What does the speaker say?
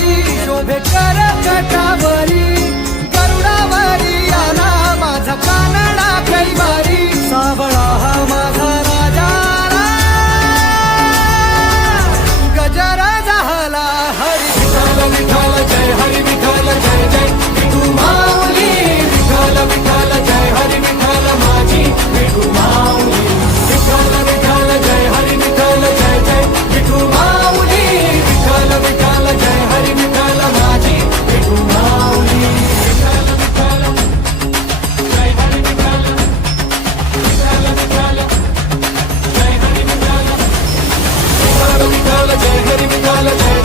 वरी शोभे कर कटावरी गरुडावरी आला माझा कानडा कैवारी सावळा हा माझा राजा गजरा झाला हरी विठ्ठल विठ्ठल जय हरी विठ्ठल जय जय विठू माऊली विठ्ठल विठ्ठल जय हरी विठ्ठल माझी विठू माऊली विठ्ठल विठ्ठल जय हरी विठ्ठल जय जय विठू माऊली विठ्ठल विठ्ठल जय हरी विठ्ठल माझी विठू माऊली विठ्ठल विठ्ठल जय हरी विठ्ठल विठ्ठल विठ्ठल जय हरी विठ्ठल विठ्ठल विठ्ठल जय हरी विठ्ठल जय